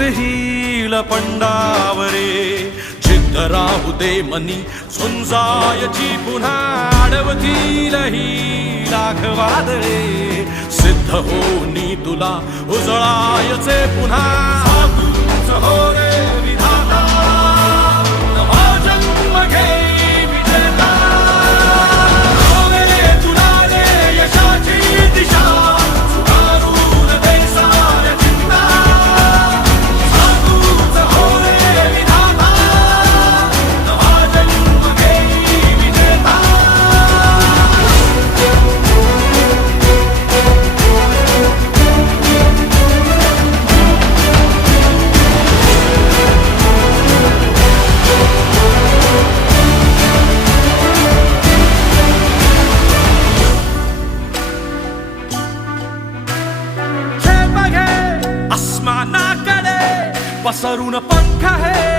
जित हिल पंडावरे जिद्द राहू दे मनी झुंजायची पुन्हा अडवतील ही लाख वादळे सिद्ध होनी तुला उजळायचे पुन्हा साधूच हो रे विधाता नवा जन्म घे विजेता हो रे तुला रे यशाची दिशा सुधारून दे साऱ्या चिंता साधूच हो रे विधाता नवा जन्म घे विजेता आसमानाकडे पसरून पंख है